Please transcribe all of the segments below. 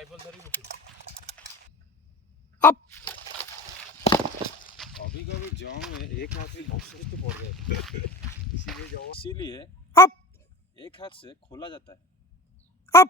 राइफल धरी उठी। अप कभी कभी जॉब में एक हाथ से बॉक्सेस तो पड़ गए इसीलिए अप एक हाथ से खोला जाता है। अप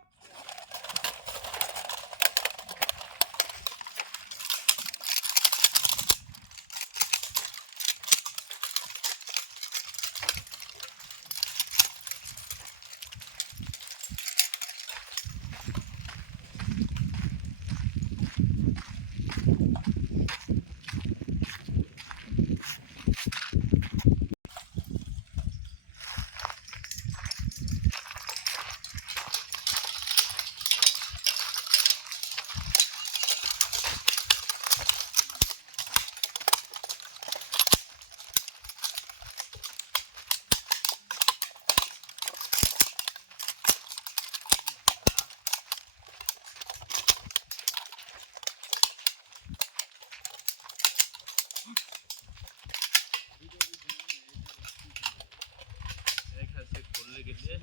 एक हाथ से खोलने के लिए